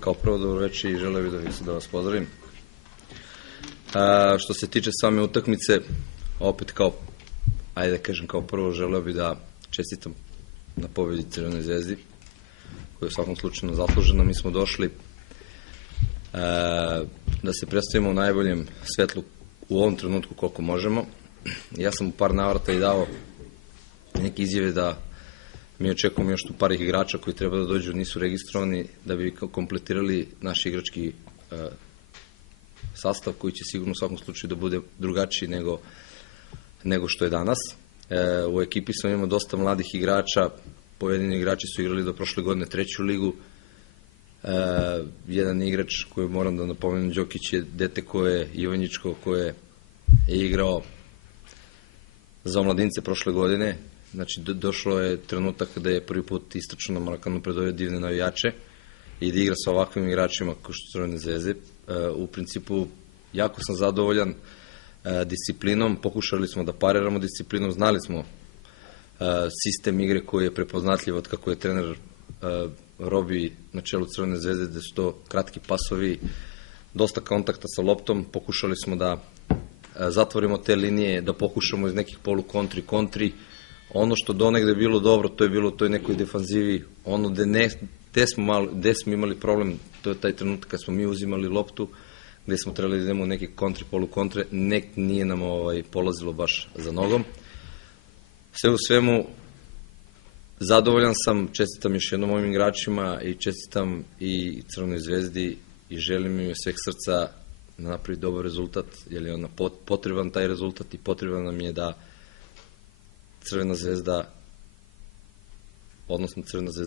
Kao prvo dobroveče i želeo bih da vas pozdravim. Što se tiče same utakmice, opet kao prvo želeo bih da čestitam na pobedi Crvenoj zvezdi, koja je u svakom slučaju zaslužena. Mi smo došli da se predstavimo u najboljem svetlu u ovom trenutku koliko možemo. Ja sam u par navrata i dao neke izjave da mi očekujemo još tu par igrača koji treba da dođu, nisu registrovani, da bi kompletirali naš igrački sastav koji će sigurno u svakom slučaju da bude drugačiji nego što je danas. U ekipi smo imamo dosta mladih igrača, pojedini igrači su igrali do prošle godine 3. ligu. Jedan igrač koji moram da napomenem, Đokić, je dete Ivanjičko koje je igrao za omladince prošle godine. Znači, došlo je trenutak kada je prvi put istračno na Marakanu pred ove divne navijače i da igra sa ovakvim igračima kao što Crvene zvezde. U principu, jako sam zadovoljan disciplinom, pokušali smo da pariramo disciplinom, znali smo sistem igre koji je prepoznatljiv od kako je trener Robi na čelu Crvene zvezde, da su to kratki pasovi, dosta kontakta sa loptom, pokušali smo da zatvorimo te linije, da pokušamo iz nekih kontri. Ono što donegde je bilo dobro, to je bilo u toj nekoj defanzivi. Ono gde smo imali problem, to je taj trenutak kad smo mi uzimali loptu, gde smo trebali da idemo u neke polukontre, nije nam polazilo baš za nogom. Sve u svemu, zadovoljan sam, čestitam još jednom ovim igračima i čestitam i Crvenoj zvezdi i želim im sveg srca da napravi dobar rezultat, jer je ona potreban taj rezultat i potreban nam je da Crvena zvezda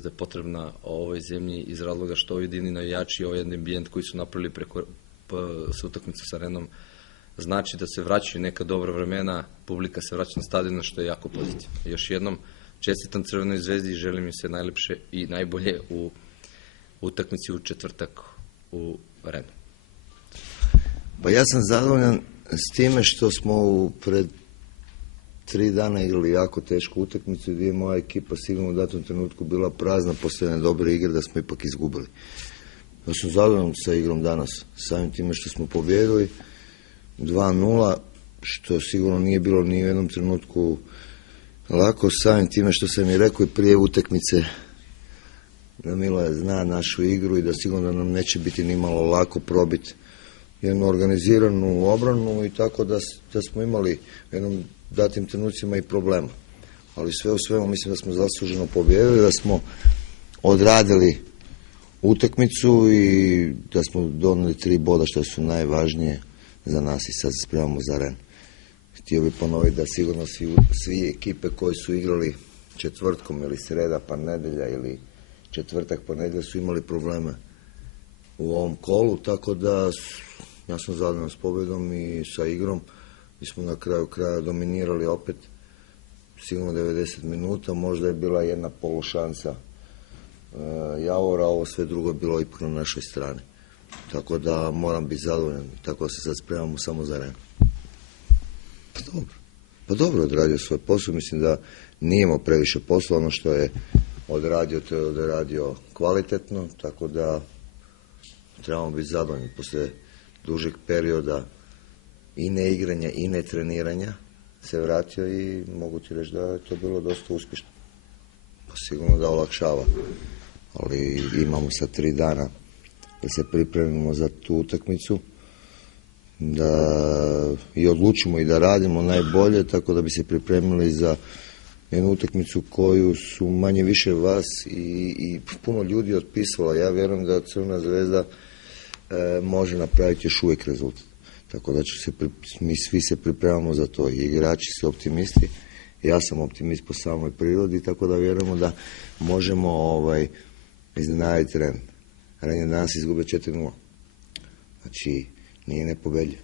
je potrebna ovoj zemlji iz razloga što ovi divni navijači i ovaj ambijent koji su napravili sa utakmicu sa Renom znači da se vraćaju neka dobra vremena, publika se vraća na stadion, što je jako pozitivno. Još jednom čestitam Crvenoj zvezdi i želim im sve najlepše i najbolje u utakmici u četvrtak u Renu. Pa ja sam zadovoljan s time što smo pred 3 dana igrali jako tešku utakmicu gdje je moja ekipa sigurno u datom trenutku bila prazna posle jedne dobre igre da smo ipak izgubili. Ja sam zadovoljan sa igrom danas, samim time što smo pobjedili 2-0, što sigurno nije bilo ni u jednom trenutku lako, samim time što sam i rekao i prije utakmice da Miloje zna našu igru i da sigurno nam neće biti ni malo lako probiti jednu organiziranu obranu i tako da smo imali u jednom datim trenucima i problema. Ali sve u svemu mislim da smo zasluženo pobjedili, da smo odradili utakmicu i da smo doneli 3 boda što su najvažnije za nas i sad se spremamo za Ren. Htio bih ponoviti da sigurno svi ekipe koji su igrali četvrtkom ili sreda pa nedelja ili četvrtak pa nedelja su imali probleme u ovom kolu, tako da ja sam zadovoljan s pobjedom i sa igrom. Mi smo na kraju kraja dominirali opet sigurno 90 minuta, možda je bila jedna polušansa Javora, ovo sve drugo je bilo ipak na našoj strani. Tako da moram biti zadovoljan, tako da se sad spremamo samo za Ren. Pa dobro, odradio svoj posao, mislim da nije imao previše posla, ono što je odradio, to je odradio kvalitetno, tako da trebamo biti zadovoljni poslije dužeg perioda i neigranja i netreniranja se vratio i mogu ti reći da je to bilo dosta uspješno. Pa sigurno da olakšava, ali imamo sad 3 dana da se pripremimo za tu utakmicu, da i odlučimo i da radimo najbolje, tako da bi se pripremili za jednu utakmicu koju su manje više vas i puno ljudi otpisalo. Ja vjerujem da Crvena zvezda može napraviti još uvijek rezultat. Tako da mi svi se pripremamo za to i igrači su optimisti. Ja sam optimist po samoj prirodi, tako da vjerujemo da možemo iznenaditi Ren. Ren je danas izgubio 4-0. Znači, nije nepobedljiv.